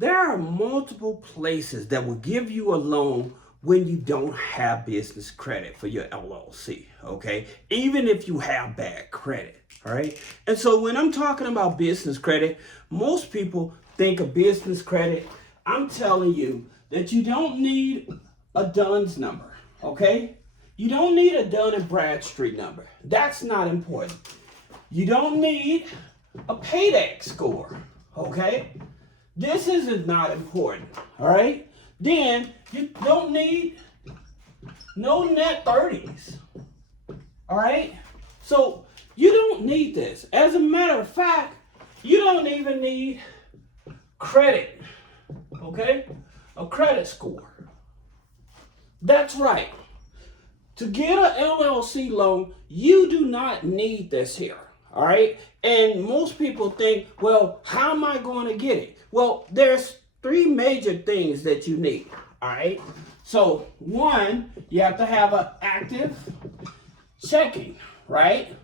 there are multiple places that will give you a loan when you don't have business credit for your LLC, okay? Even if you have bad credit, all right? And so when I'm talking about business credit, most people think of business credit. I'm telling you that you don't need a DUNS number, okay? You don't need a Dun and Bradstreet number. That's not important. You don't need a paydex score, okay? This is not important, all right? Then you don't need no net 30s, all right? So you don't need this. As a matter of fact, you don't even need credit, okay? A credit score. That's right. To get an LLC loan, you do not need this here, all right? And most people think, well, how am I going to get it? Well, there's three major things that you need, all right? So one, you have to have an active checking, right?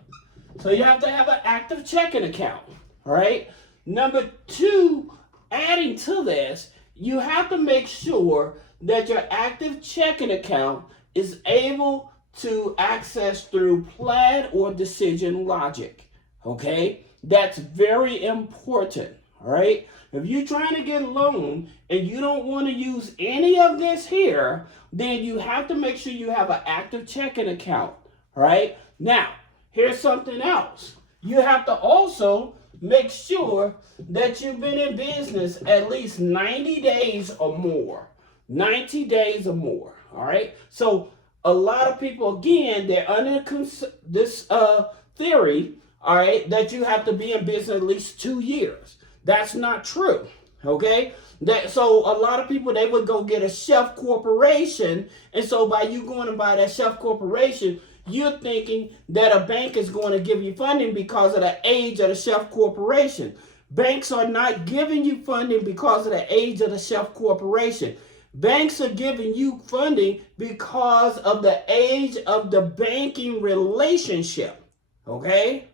So you have to have an active checking account, all right? Number two, adding to this, you have to make sure that your active checking account is able to access through Plaid or Decision Logic, okay? That's very important, all right? If you're trying to get a loan and you don't want to use any of this here, then you have to make sure you have an active checking account, all right? Now, here's something else. You have to also make sure that you've been in business at least 90 days or more. 90 days or more, all right? So a lot of people, again, they're under this theory, all right, that you have to be in business at least 2 years. That's not true, okay? So a lot of people, they would go get a chef corporation, and so by you going to buy that chef corporation, you're thinking that a bank is going to give you funding because of the age of the chef corporation. Banks are not giving you funding because of the age of the chef corporation. Banks are giving you funding because of the age of the banking relationship, okay?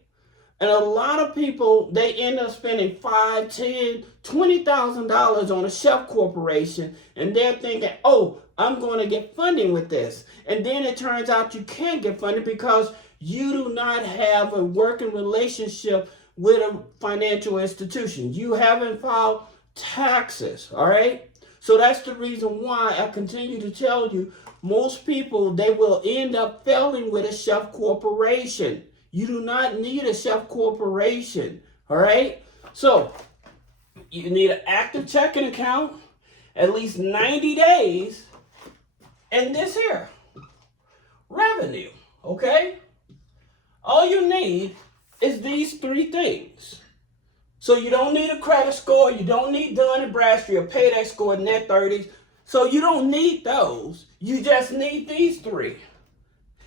And a lot of people, they end up spending $5,000, $10,000, $20,000 on a chef corporation, and they're thinking, oh, I'm going to get funding with this. And then it turns out you can't get funding because you do not have a working relationship with a financial institution. You haven't filed taxes, all right? So that's the reason why I continue to tell you, most people, they will end up failing with a chef corporation. You do not need a chef corporation, all right? So you need an active checking account, at least 90 days, and this here, revenue, okay? All you need is these three things. So you don't need a credit score, you don't need Dun and Bradstreet or paydex score, net 30s. So you don't need those. You just need these three.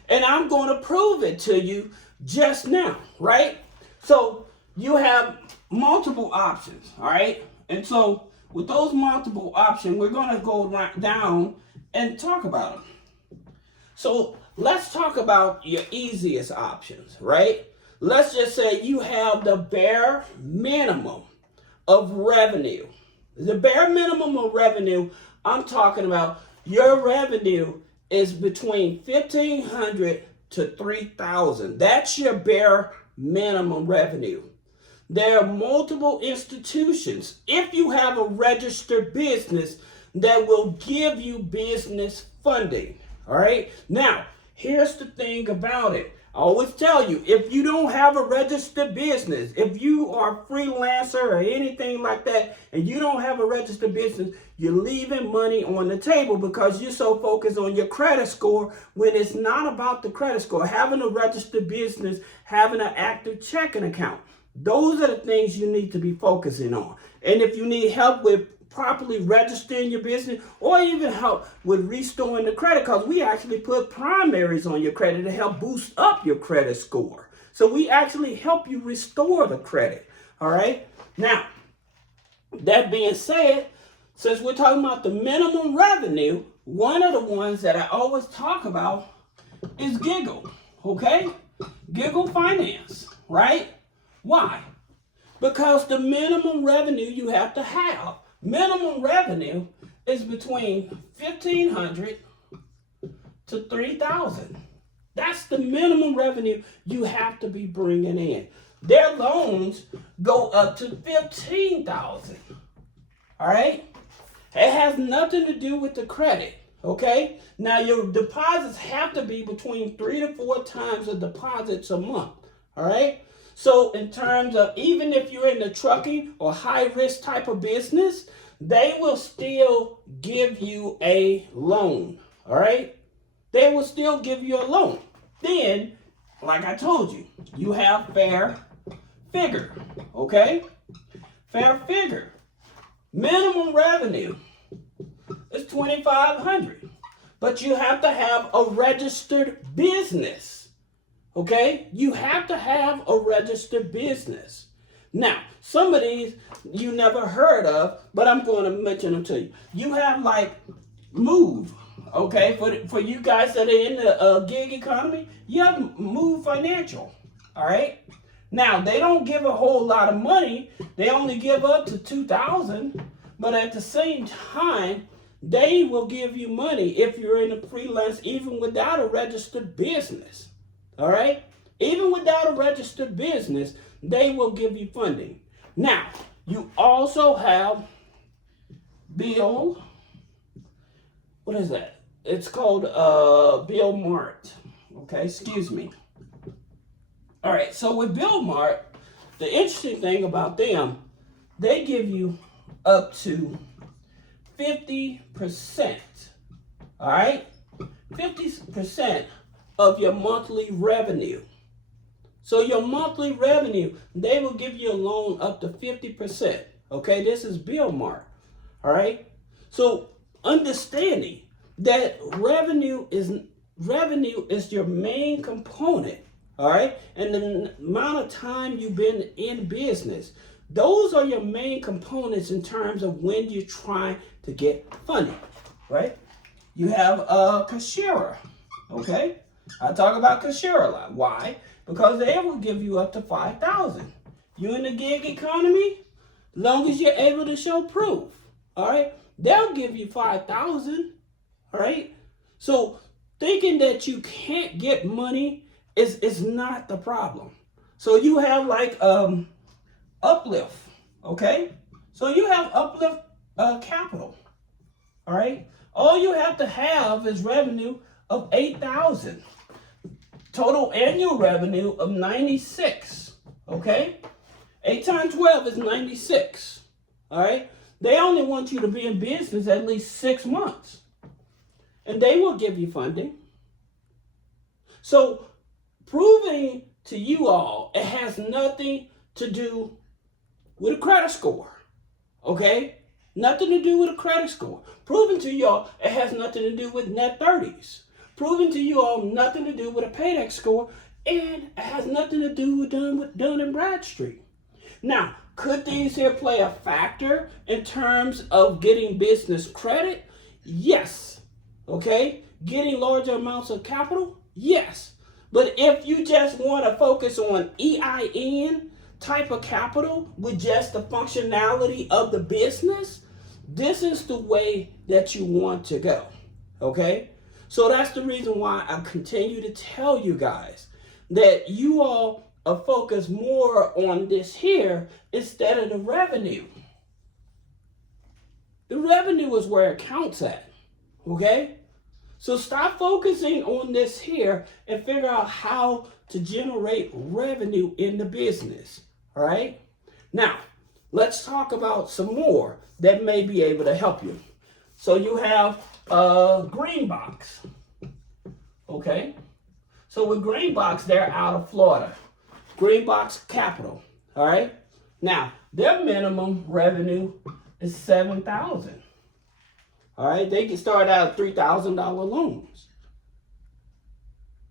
And I'm going to prove it to you just now, right? So you have multiple options, all right? And so with those multiple options, we're going to go down and talk about them. So let's talk about your easiest options, right? Let's just say you have the bare minimum of revenue. The bare minimum of revenue, I'm talking about your revenue is between $1,500 to $3,000. That's your bare minimum revenue. There are multiple institutions, if you have a registered business, that will give you business funding, all right? Now, here's the thing about it. I always tell you, if you don't have a registered business, if you are a freelancer or anything like that, and you don't have a registered business, you're leaving money on the table because you're so focused on your credit score when it's not about the credit score. Having a registered business, having an active checking account, those are the things you need to be focusing on. And if you need help with properly registering your business or even help with restoring the credit, because we actually put primaries on your credit to help boost up your credit score. So we actually help you restore the credit, all right? Now, that being said, since we're talking about the minimum revenue, one of the ones that I always talk about is Giggle, okay? Giggle Finance, right? Why? Because the minimum revenue you have to have minimum revenue is between $1,500 to $3,000. That's the minimum revenue you have to be bringing in. Their loans go up to $15,000. All right? It has nothing to do with the credit. Okay? Now, your deposits have to be between 3 to 4 times the deposits a month. All right? So, in terms of, even if you're in the trucking or high risk type of business, they will still give you a loan. All right? They will still give you a loan. Then, like I told you, you have fair figure. Okay? Fair figure. Minimum revenue is $2,500, but you have to have a registered business. Okay? You have to have a registered business. Now, some of these you never heard of, but I'm going to mention them to you. You have like Move. Okay? For you guys that are in the gig economy, you have Move Financial. All right? Now, they don't give a whole lot of money. They only give up to $2,000, but at the same time, they will give you money if you're in a freelance, even without a registered business. All right? Even without a registered business, they will give you funding. Now, you also have Bill. What is that? It's called Bill Mart. Okay, excuse me. All right, so with Bill Mart, the interesting thing about them, they give you up to 50%, all right? 50% of your monthly revenue. So your monthly revenue, they will give you a loan up to 50%, okay? This is Bill Mart, all right? So understanding that revenue is your main component, all right? And the amount of time you've been in business, those are your main components in terms of when you're trying to get funding, right? You have Kashira, okay? I talk about Kashira a lot. Why? Because they will give you up to $5,000. You in the gig economy, as long as you're able to show proof, all right? They'll give you $5,000, all right? So thinking that you can't get money is not the problem. So you have like Uplift, okay? So you have Uplift Capital, all right? All you have to have is revenue of $8,000. Total annual revenue of 96, okay? 8 times 12 is 96, all right? They only want you to be in business at least 6 months, and they will give you funding. So proving to you all, it has nothing to do with a credit score, okay? Nothing to do with a credit score. Proving to you all, it has nothing to do with net 30s. Proving to you all, nothing to do with a paydex score, and it has nothing to do with Dun & Bradstreet. Now, could these here play a factor in terms of getting business credit? Yes, okay? Getting larger amounts of capital? Yes. But if you just want to focus on EIN type of capital with just the functionality of the business, this is the way that you want to go, okay? So that's the reason why I continue to tell you guys that you all are focused more on this here instead of the revenue. The revenue is where it counts at, okay? So stop focusing on this here and figure out how to generate revenue in the business, all right? Now, let's talk about some more that may be able to help you. So you have Greenbox, okay? So with Greenbox, they're out of Florida. Greenbox Capital, all right? Now, their minimum revenue is $7,000. All right, they can start out at $3,000 loans.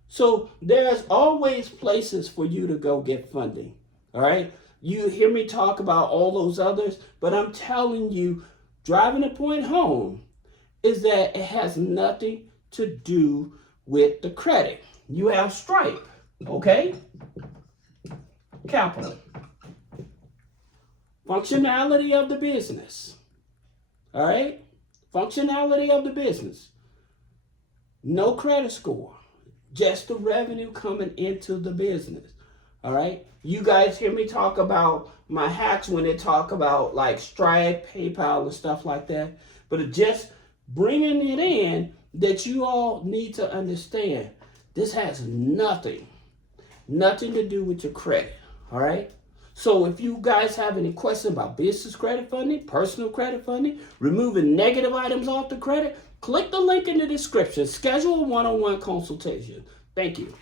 So there's always places for you to go get funding. All right, you hear me talk about all those others, but I'm telling you, driving the point home is that it has nothing to do with the credit. You have Stripe, okay? Capital. Functionality of the business. All right? Functionality of the business. No credit score. Just the revenue coming into the business. All right? You guys hear me talk about my hacks when they talk about like Stripe, PayPal, and stuff like that. But it just bringing it in that you all need to understand. This has nothing to do with your credit. All right? So if you guys have any questions about business credit funding, personal credit funding, removing negative items off the credit, click the link in the description. Schedule a one-on-one consultation. Thank you.